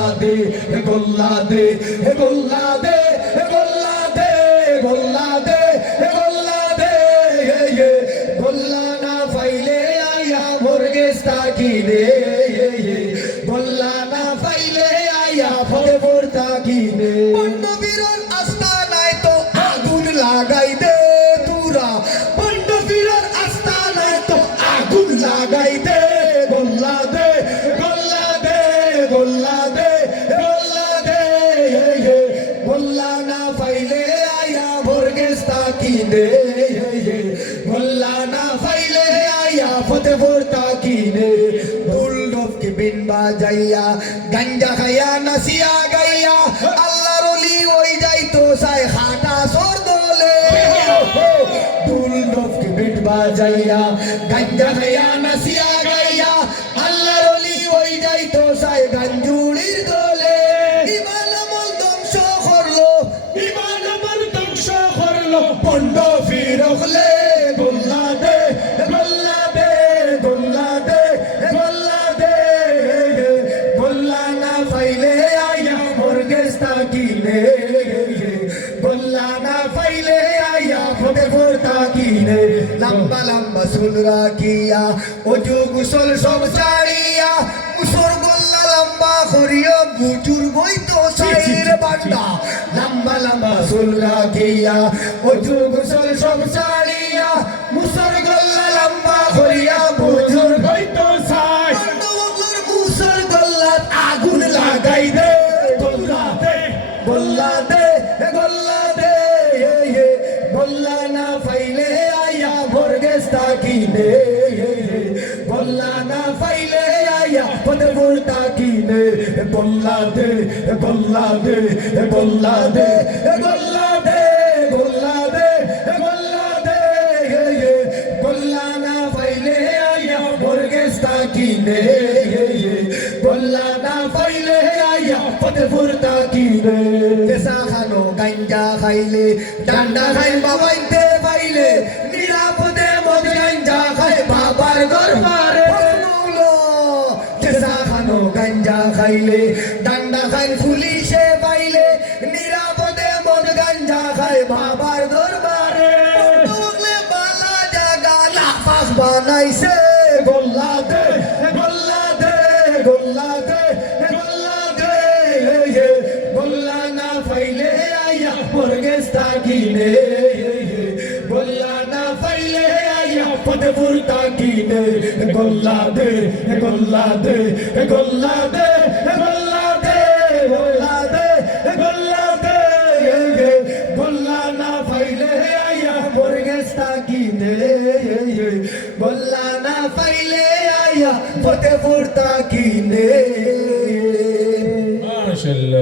গোল্লা দে গোল্লা দে গোল্লা দে গোল্লা দে গোল্লা দে গোল্লা দে গোল্লা না পাইলে আয়া মুরগেস্তা কিনে গোল্লা না পাইলে আয়া ফতেপুর তাকিনে পণ্ডবীরের আস্তানায় তো আগুন লাগাই দে তুরা পণ্ডবীরের আস্তানায় তো আগুন লাগাই দে গোল্লা দে গোল্লা দে গোল্লা দে গোল্লা দে গোল্লা না পাইলে আয়া মুরগেস্তা কিনে গোল্লা না পাইলে আয়া ফতেপুর তাকিনে দুলডফ কি বিন বাজাইয়া গাঞ্জা খাইয়া নাসিয়া গাইয়া আল্লাহর ওলি ওই যাইতো সাই খাটা সর দলে দুলডফ কি বিন বাজাইয়া গাঞ্জা খাইয়া নাসিয়া গাইয়া আল্লাহর ওলি ওই যাইতো সাই গাঞ্জুড়ির দলে ইমান আমল ধ্বংস করলো ইমান আমল ধ্বংস করলো পণ্ড ফিরখলে গোল্লা দে গোল্লা দে গোল্লা দে গোল্লা দে গোল্লা না পাইলে আয়া মুরগেস্তা কিনে গোল্লা না পাইলে আয়া ফতেপুর তাকিনে লম্বা লম্বা চুল রাখিয়া অজু গোসল সব ছাড়িয়া মুসর গোল্লা লম্বা করিয়া বুজুর বইতো সাইর বান্ডা লম্বা লম্বা চুল রাখিয়া অজু গোসল সব ছাড়িয়া মুসর গোল্লা লম্বা করিয়া বুজুর বইতো সাই মুসর গোল্লা আগুন লাগাই দে গোল্লা দে গোল্লা দে গোল্লা দে গোল্লা না পাইলে আয়া মুরগেস্তা কিনে গোল্লা না পাইলে আয়া ফতেপুর তাকিনে গোল্লা দে গোল্লা দে গোল্লা দে গোল্লা দে গোল্লা দে গোল্লা দে গোল্লা না পাইলে আয়া মুরগেস্তা কিনে গোল্লা না পাইলে আয়া ফতেপুর তাকিনে কেসা খানো গাঞ্জা খাইলে ডান্ডা খাই বাবাইতে পাইলে নিরাপদে মদ গাঞ্জা খাই বাবার দরবারে কেসা খানো গাঞ্জা খাইলে ডান্ডা খাই পুলিশে পাইলে নিরাপদে মদ গাঞ্জা খাই বাবার দরবারে বালা জাগা লাফাস বানাইছে গোল্লা দে গোল্লা দে গোল্লা দে গোল্লা দে গোল্লা না পাইলে আয়া মুরগেস্তা কিনে গোল্লা না পাইলে আয়া ফতেপুর তাকিনে গোল্লা দে গোল্লা দে গোল্লা দে গোল্লা দে গোল্লা দে গোল্লা দে গোল্লা না পাইলে আয়া মুরগেস্তা কিনে গোল্লা না পাইলে আয়া ফতেপুর তাকিনে মাশাআল্লাহ।